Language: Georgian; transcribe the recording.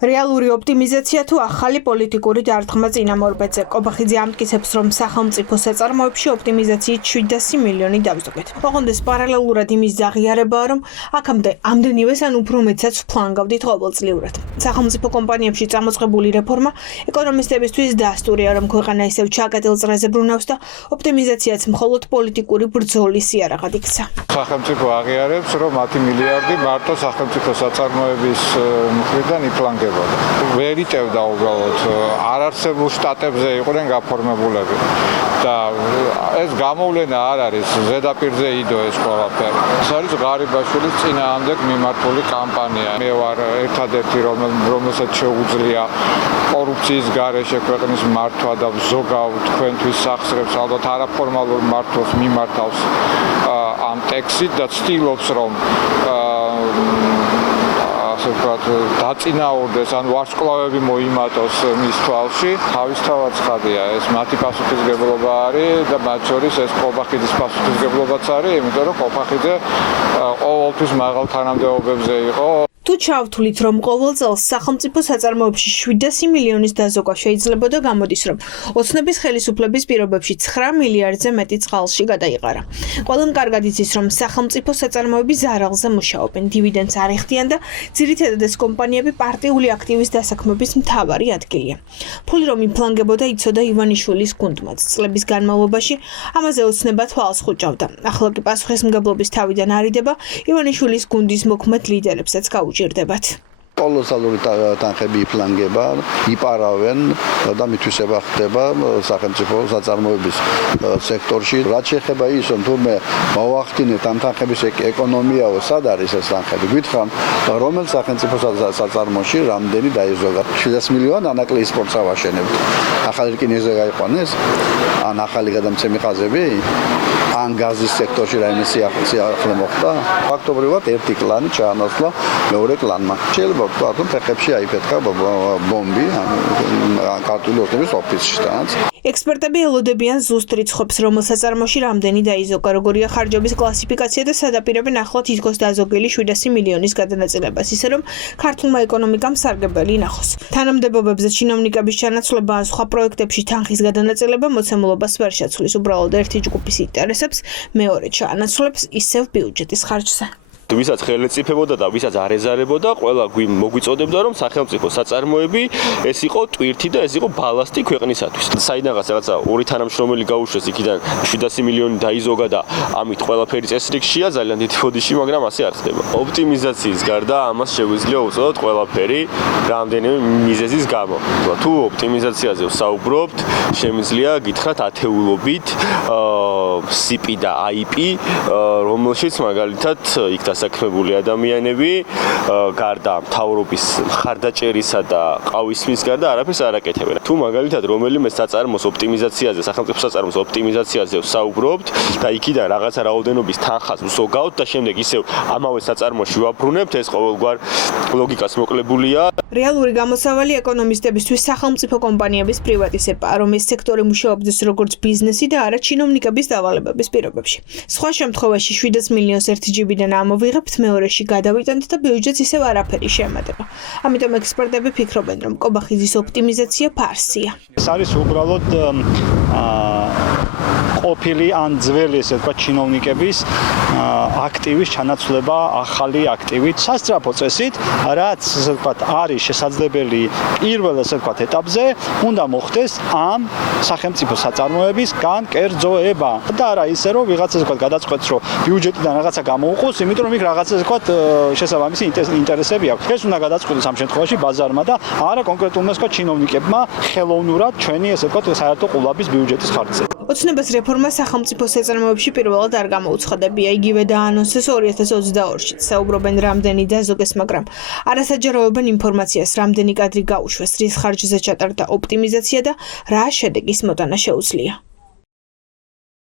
რეალური ოპტიმიზაცია თუ ახალი პოლიტიკური დარტყმა წინამორბედზე. კობახიძე ამტკიცებს, რომ სახელმწიფო საწარმოებში ოპტიმიზაციით 700 მილიონი დავზოგეთ. ოღონდ ეს პარალელურად იმის აღიარებაა, რომ აქამდე ამდენივეს ან უფრო მეტსაც ვფლანგავდით ყოველწლიურად. სახელმწიფო კომპანიებში წამოწყებული რეფორმა ეკონომისტებისთვის დასტურია, რომ ქვეყანა ისევ ჩაკეტილ წრეზე ბრუნავს და ოპტიმიზაციაც მხოლოდ პოლიტიკური ბრძოლის იარაღად იქცა. სახელმწიფო აღიარებს, რომ 10 მილიარდი მარტო სახელმწიფო საწარმოების მხრიდან იფლანგებოდა. ვერ იტევდა უბრალოდ არარსებულ შტატებზე იყვნენ გაფორმებულები და ეს გამოვლენა არ არის ზედაპირზე იდო ეს ყველაფერი. ეს არის ღარიბაშვილის წინააღმდეგ მიმართული კამპანია. მე ვარ ერთადერთი რომელსაც შეუძლია კორუფციის გარეშე ქვეყნის მართვა და ზოგავ თქვენთვის სახსრებს ალბათ არაფორმალურ მართვას მიმართავს ამ ტექსტით და ცდილობს რომ დაწინაურდეს ან ვარსკვლავები მოიმატოს მის თვალში. თავისთავად ცხადია, ეს მათი პასუხისმგებლობა არის და მათ შორის ეს კობახიძის პასუხისმგებლობაც არის, იმიტომ რომ კობახიძე ყოველთვის მაღალ თანამდებობებზე იყო. თუ ჩავთვლით, რომ ყოველ წელს სახელმწიფო საწარმოებში 700 მილიონის დაზოგვა შეიძლებოდა, გამოდის, რომ ოცნების ხელისუფლების პირობებში 9 მილიარდზე მეტი წყალში გადაიყარა. ყველამ კარგად იცის, რომ სახელმწიფო საწარმოები ზარალზე მუშაობენ, დივიდენდს არ იხდიან და ძირითადად ეს კომპანიები პარტიული აქტივის დასაქმების მთავარი ადგილია. ფული რომ იფლანგებოდა, იცოდა ივანიშვილის გუნდმაც. წლების განმავლობაში ამაზე ოცნება თვალს ხუჭავდა. ახლა კი პასუხისმგებლობის თავიდან არიდება ივანიშვილის გუნდის მოქმედ ლიდერებსაც ჭირდებათ. კოლოსალური თანხები იფლანგება, იპარავენ და მითვისება ხდება სახელმწიფო საწარმოების სექტორში. რაც შეეხება ის, რომ თურმე მოვახდინეთ ამ თანხების ეკონომიაო, სად არის ეს თანხები? გითხრან, რომელ სახელმწიფო საწარმოში რამდენი დაიზოგა? 700 მილიონი ანაკლიის სპორტს ავაშენებთ. ახალი რკინიგზა გაიყვანეს? ან ახალი გადამცემი ხაზები? ან გაზის სექტორში რაიმე სიახლე მოხდა? ფაქტობრივად ერთი კლანი ჩაანაცვლა მეორე კლანმა. შეიძლება ვთქვათ, რომ ფეხებში აიფეთქა ბომბი ქართული ოცნების ოფისშიც. ექსპერტები ელოდებიან ზუსტ რიცხვებს, რომელ საწარმოში რამდენი დაიზოგა, როგორია ხარჯების კლასიფიკაცია და სადაპირებენ ახლა თითქოს დაზოგილი 700 მილიონის გადანაწილებას, ისე რომ ქართულმა ეკონომიკამ სარგებელი ნახოს. თანამდებობებზე ჩინოვნიკების ჩანაცვლება ან სხვა პროექტებში თანხის გადანაწილება მოცემულობას ვერ შეცვლის, უბრალოდ ერთი ჯგუფის ინტერესებს მეორე ჩაანაცვლებს ისევ ბიუჯეტის ხარჯზე. ვისაც ხელეწიფებოდა და ვისაც არ ეზარებოდა, ყველა მოგვიწოდებდა, რომ სახელმწიფო საწარმოები ეს იყო ტვირთი და ეს იყო ბალასტი ქვეყნისათვის. საიდანაც რაღაცა ორი თანამშრომელი გაუშვეს, იქიდან 700 მილიონი დაიზოგა და ამით ყველაფერი წესრიგშია, ძალიან დიდი ფოდიში, მაგრამ ასე არ ხდება. ოპტიმიზაციის გარდა ამას შეგვიძლია უწოდოთ ყველაფერი რამდენიმე მიზეზის გამო. თუ ოპტიმიზაციაზე ვსაუბრობთ, შემიძლია გითხრათ ათეულობით CP და IP, რომელშიც მაგალითად იქ დასაქმებული ადამიანები გარდა მთავრობის მხარდაჭერისა და ყავისმის გარდა არაფერს არ აკეთებენ. თუ მაგალითად რომელიმე საწარმოს ოპტიმიზაციაზე, სახელმწიფო საწარმოს ოპტიმიზაციაზე ვსაუბრობთ და იქიდან რაღაცა რაოდენობის თანხას ვზოგავთ და შემდეგ ისევ ამავე საწარმოში ვაბრუნებთ, ეს ყოველგვარ ლოგიკას მოკლებულია. რეალური გამოსავალი ეკონომისტებისთვის სახელმწიფო კომპანიების პრივატიზება, რომ ეს სექტორი მუშაობდეს როგორც ბიზნესი და არა ჩინოვნიკების დავალებების პირობებში. სხვა შემთხვევაში 700 მილიონს ერთი ჯიბიდან ამოვიღებთ, მეორეში გადავიტანთ და ბიუჯეტს ისევ არაფერი შემატება. ამიტომ ექსპერტები ფიქრობენ, რომ კობახიძის ოპტიმიზაცია ფარსია. ეს არის უბრალოდ ყოფილი ან ძველი ესე ვთქვათ ჩინოვნიკების აქტივის ჩანაცვლება ახალი აქტივით სასწრაფო წესით, რაც ესე ვთქვათ არის შესაძლებელი პირველ ესე ვთქვათ ეტაპზე უნდა მოხდეს ამ სახელმწიფო საწარმოებისგან კერძოება და არა ისე რომ ვიღაცა ესე ვთქვათ გადაწყვეტს რომ ბიუჯეტიდან რაღაცა გამოუყოს, იმიტომ რომ იქ რაღაცა ესე ვთქვათ შესაბამისი ინტერესები აქვს. ეს უნდა გადაწყვეტოს ამ შემთხვევაში ბაზარმა და არა კონკრეტულმა ესე ვთქვათ ჩინოვნიკებმა ხელოვნურად ჩვენი ესე ვთქვათ საერთო ყულაბის ბიუჯეტის ხარჯზე. ოცნებას რეფორმა სახელმწიფო საწარმოებში პირველად არ გამოუცხადებია. იგივე დაანონსეს 2022-ში. საუბრობენ რამდენი დაზოგეს, მაგრამ არასაჯაროებენ ინფორმაციას, რამდენი კადრი გაუშვეს, რის ხარჯზე ჩატარდა ოპტიმიზაცია და რა შედეგის მოტანა შეუძლია.